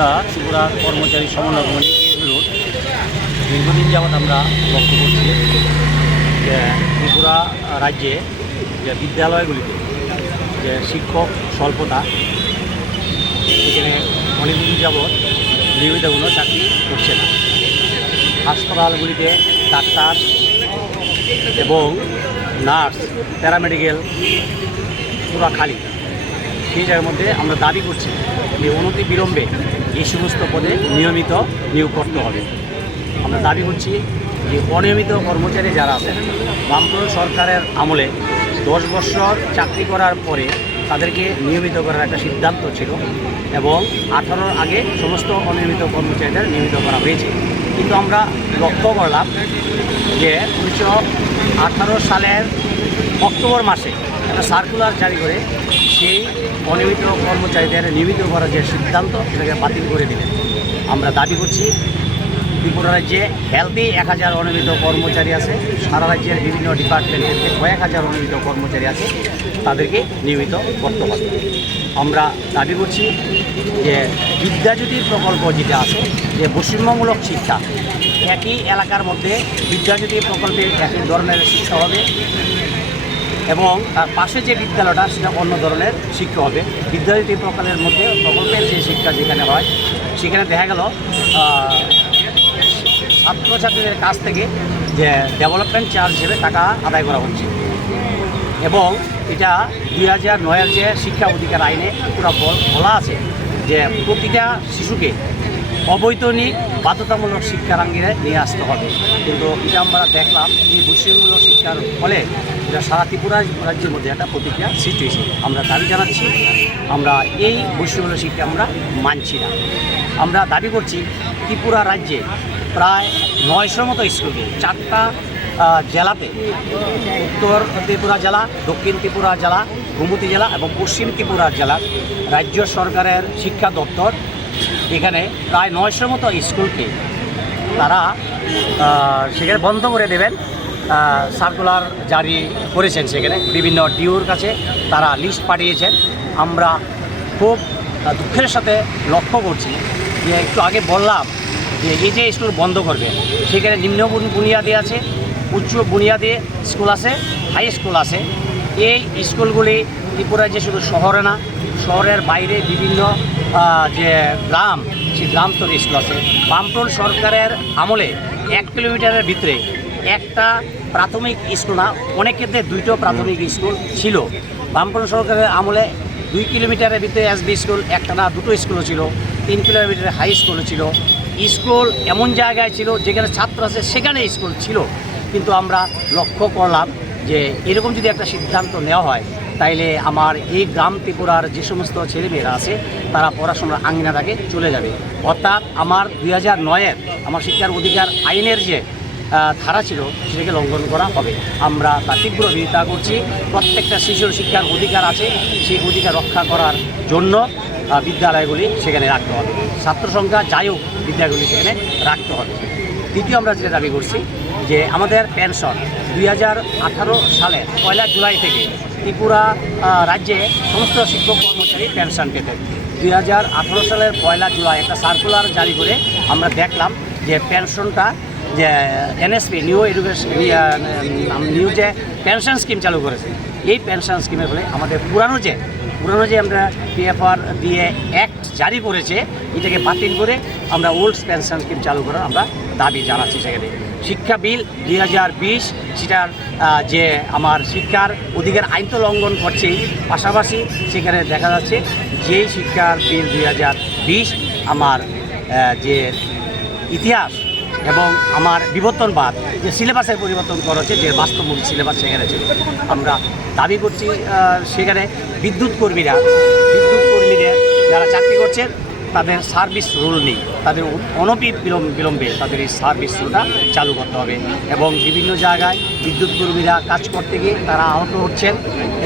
আমরা ত্রিপুরা কর্মচারী সমন্বয় কমিটি এর দীর্ঘদিন যাবৎ আমরা লক্ষ্য করছি যে ত্রিপুরা রাজ্যে যে বিদ্যালয়গুলিতে যে শিক্ষক স্বল্পতা, সেখানে অনেকদিন যাবৎ নিয়মিত কোনো চাকরি করছে না। হাসপাতালগুলিতে ডাক্তার এবং নার্স, প্যারামেডিক্যাল পুরো খালি। সেই জায়গার মধ্যে আমরা দাবি করছি যে অনতি বিলম্বে এই সমস্ত পদে নিয়মিত নিয়োগ করতে হবে। আমরা দাবি করছি যে অনিয়মিত কর্মচারী যারা আছেন, বামফ্রন্ট সরকারের আমলে 10 বছর চাকরি করার পরে তাদেরকে নিয়মিত করার একটা সিদ্ধান্ত ছিল এবং 18-র আগে সমস্ত অনিয়মিত কর্মচারীদের নিয়মিত করা হয়েছে। কিন্তু আমরা লক্ষ্য করলাম যে 1918 সালের অক্টোবর মাসে একটা সার্কুলার জারি করে সেই অনিয়মিত কর্মচারীদের নিয়মিত করার যে সিদ্ধান্ত সেটাকে বাতিল করে দিলেন। আমরা দাবি করছি ত্রিপুরা রাজ্যে হেলদি 1000 অনিয়মিত কর্মচারী আছে, সারা রাজ্যের বিভিন্ন ডিপার্টমেন্টের কয়েক হাজার অনিয়মিত কর্মচারী আছে, তাদেরকে নিয়মিত করতে হবে। আমরা দাবি করছি যে বিদ্যাজ্যোতি প্রকল্প যেটা আছে, যে বৈষম্যমূলক শিক্ষা, একই এলাকার মধ্যে বিদ্যাজ্যোতি প্রকল্পের একই ধরনের শিক্ষা হবে এবং তার পাশে যে বিদ্যালয়টা সেটা অন্য ধরনের শিক্ষা হবে। বিদ্যাজ্যোতি প্রকল্পের যে শিক্ষা যেখানে হয়, সেখানে দেখা গেল ছাত্রছাত্রীদের কাছ থেকে যে ডেভেলপমেন্ট চার্জ হিসেবে টাকা আদায় করা হচ্ছে এবং এটা 2009-এর যে শিক্ষা অধিকার আইনে পুরো বলা আছে যে প্রতিটা শিশুকে অবৈতনিক বাধ্যতামূলক শিক্ষার আঙ্গিনায় নিয়ে আসতে হবে। কিন্তু এটা আমরা দেখলাম এই বৈষম্যমূলক শিক্ষার ফলে এটা সারা ত্রিপুরা রাজ্যের মধ্যে একটা প্রতিক্রিয়া সৃষ্টি হয়েছে। আমরা দাবি জানাচ্ছি, আমরা এই বৈষম্যমূলক শিক্ষা আমরা মানছি না। আমরা দাবি করছি ত্রিপুরা রাজ্যে প্রায় 900 মতো স্কুলকে 4টা জেলাতে, উত্তর ত্রিপুরা জেলা, দক্ষিণ ত্রিপুরা জেলা, গোমতী জেলা এবং পশ্চিম ত্রিপুরা জেলার রাজ্য সরকারের শিক্ষা দপ্তর এখানে প্রায় 900 মতো স্কুলকে তারা সেখানে বন্ধ করে দেবেন সার্কুলার জারি করেছেন। সেখানে বিভিন্ন ডিওর কাছে তারা লিস্ট পাঠিয়েছেন। আমরা খুব দুঃখের সাথে লক্ষ্য করছি যে একটু আগে বললাম যে এই যে স্কুল বন্ধ করবে, সেখানে নিম্ন বুনিয়াদী আছে, উচ্চ বুনিয়াদী স্কুল আছে, হাই স্কুল আছে। এই স্কুলগুলি ত্রিপুরায় যে শুধু শহরে না, শহরের বাইরে বিভিন্ন যে গ্রাম, সেই গ্রাম স্তরের স্কুল আছে। বামফ্রন্ট সরকারের আমলে 1 কিলোমিটারের ভিতরে একটা প্রাথমিক স্কুল না, অনেক ক্ষেত্রে 2টো প্রাথমিক স্কুল ছিল। বামফ্রন্ট সরকারের আমলে 2 কিলোমিটারের ভিতরে এসবি স্কুল একটা না 2টো স্কুলও ছিল, 3 কিলোমিটারের হাই স্কুলও ছিল। স্কুল এমন জায়গায় ছিল যেখানে ছাত্র আছে সেখানে স্কুল ছিল। কিন্তু আমরা লক্ষ্য করলাম যে এরকম যদি একটা সিদ্ধান্ত নেওয়া হয়, তাইলে আমার এই গ্রাম ত্রিপুরার যে সমস্ত ছেলেমেয়েরা আছে তারা পড়াশোনার আঙিনা থেকে চলে যাবে। অর্থাৎ আমার 2009-এর আমার শিক্ষার অধিকার আইনের যে ধারা ছিল সেটাকে লঙ্ঘন করা হবে। আমরা তার তীব্র বিরোধিতা করছি। প্রত্যেকটা শিশুর শিক্ষার অধিকার আছে, সেই অধিকার রক্ষা করার জন্য বিদ্যালয়গুলি সেখানে রাখতে হবে। ছাত্র সংখ্যা যাই হোক, বিদ্যালয়গুলি সেখানে রাখতে হবে। দ্বিতীয় আমরা যেটা দাবি করছি যে আমাদের পেনশন 2018 সালের 1 জুলাই থেকে ত্রিপুরা রাজ্যে সমস্ত শিক্ষক কর্মচারী পেনশন পেতেন। 2018 সালের 1 জুলাই একটা সার্কুলার জারি করে আমরা দেখলাম যে পেনশনটা যে এনএসপি নিউ যে পেনশন স্কিম চালু করেছে, এই পেনশন স্কিমের ফলে আমাদের পুরানো যে আমরা পিএফআর দিয়ে অ্যাক্ট জারি করেছে, এটাকে বাতিল করে আমরা ওল্ড পেনশন স্কিম চালু করার আমরা দাবি জানাচ্ছি। সেখানে শিক্ষা বিল 2020 সেটার যে আমার শিক্ষার অধিকার আইন তো লঙ্ঘন করছেই, পাশাপাশি সেখানে দেখা যাচ্ছে যে শিক্ষার বিল 2020 আমার যে ইতিহাস এবং আমার বিবর্তনবাদ, যে সিলেবাসের পরিবর্তন করা হচ্ছে, যে বাস্তবমূলক সিলেবাস সেখানে ছিল। আমরা দাবি করছি সেখানে বিদ্যুৎ কর্মীদের যারা চাকরি করছেন তাদের সার্ভিস রুল নেই, তাদের বিলম্বে তাদের এই সার্ভিস রুলটা চালু করতে হবে। এবং বিভিন্ন জায়গায় বিদ্যুৎ কর্মীরা কাজ করতে গিয়ে তারা আহত হচ্ছেন,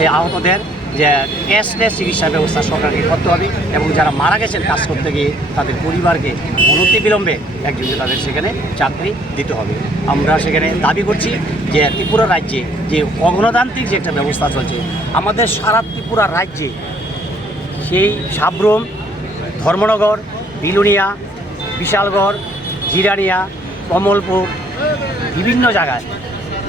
এই আহতদের যে ক্যাশলেস চিকিৎসা ব্যবস্থা সরকারকে করতে হবে এবং যারা মারা গেছেন কাজ করতে গিয়ে তাদের পরিবারকে অনতিবিলম্বে একজনকে তাদের সেখানে চাকরি দিতে হবে। আমরা সেখানে দাবি করছি যে ত্রিপুরা রাজ্যে যে অগণতান্ত্রিক যে একটা ব্যবস্থা চলছে, আমাদের সারা ত্রিপুরা রাজ্যে সেই সাব্রম, ধর্মনগর বিলুনিয়া, বিশালগড়, জিরানিয়া, কমলপুর, বিভিন্ন জায়গায়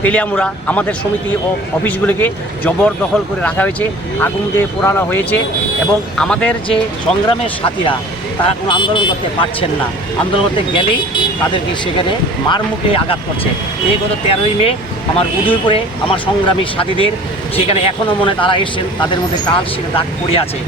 তেলিয়ামুড়া আমাদের সমিতি ও অফিসগুলিকে জবরদখল করে রাখা হয়েছে, আগুন দিয়ে পোড়ানো হয়েছে। এবং আমাদের যে সংগ্রামের সাথীরা তারা কোনো আন্দোলন করতে পারছেন না, আন্দোলন করতে গেলেই তাদেরকে সেখানে মার মুখে আঘাত করছে। এই গত 13ই মে আমার উদয়পুরে আমার সংগ্রামী সাথীদের সেখানে এখনও মনে তারা এসেছেন, তাদের মধ্যে কাল সেখানে দাগ পড়ে আছে,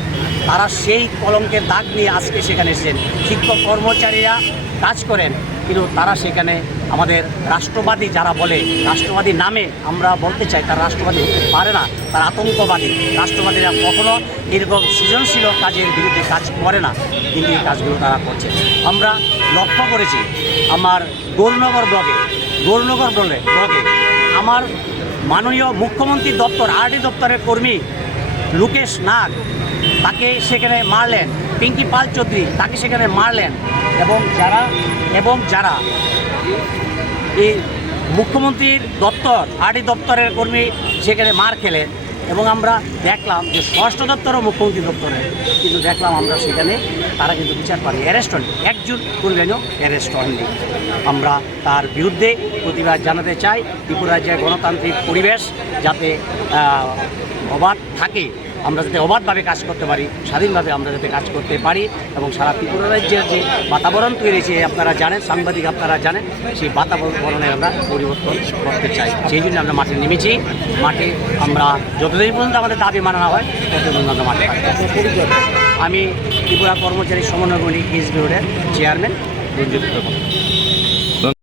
তারা সেই কলঙ্কের দাগ নিয়ে আজকে সেখানে এসেছেন। শিক্ষক কর্মচারীরা কাজ করেন, কিন্তু তারা সেখানে আমাদের রাষ্ট্রবাদী যারা বলে, রাষ্ট্রবাদী নামে আমরা বলতে চাই তারা রাষ্ট্রবাদী হতে পারে না, তারা আতঙ্কবাদী। রাষ্ট্রবাদীরা কখনো এরকম সৃজনশীল কাজের বিরুদ্ধে কাজ করে না, কিন্তু এই কাজগুলো তারা করছে। আমরা লক্ষ্য করেছি আমার গৌরনগর ব্লগে আমার মাননীয় মুখ্যমন্ত্রী দপ্তর আরডি দপ্তরের কর্মী লোকেশ নাগ তাকে সেখানে মারলেন, পিঙ্কি পাল চৌধুরী তাকে সেখানে মারলেন, এবং যারা এই মুখ্যমন্ত্রীর দপ্তর আরডি দপ্তরের কর্মী সেখানে মার খেলেন। এবং আমরা দেখলাম যে স্বরাষ্ট্র দপ্তরও মুখ্যমন্ত্রী দপ্তরে, কিন্তু দেখলাম আমরা সেখানে তারা কিন্তু বিচার পারি অ্যারেস্ট হন, একজন কর্মীও অ্যারেস্ট হননি। আমরা তার বিরুদ্ধে প্রতিবাদ জানাতে চাই। ত্রিপুরা রাজ্যে গণতান্ত্রিক পরিবেশ যাতে অবাধ থাকে, আমরা যাতে অবাধভাবে কাজ করতে পারি, স্বাধীনভাবে আমরা যাতে কাজ করতে পারি, এবং সারা ত্রিপুরা রাজ্যের যে বাতাবরণ তৈরি হয়েছে আপনারা জানেন, সাংবাদিক আপনারা জানেন, সেই বাতাবরণে আমরা পরিবর্তন করতে চাই। সেই জন্য আমরা মাঠে নেমেছি। মাঠে আমরা যতদিন পর্যন্ত আমাদের দাবি মানা হয় ততদিন পর্যন্ত আমরা মাঠে থাকবো। আমি ত্রিপুরা কর্মচারী সমন্বয় কমিটি কেএসবি রোডের চেয়ারম্যান রঞ্জিত।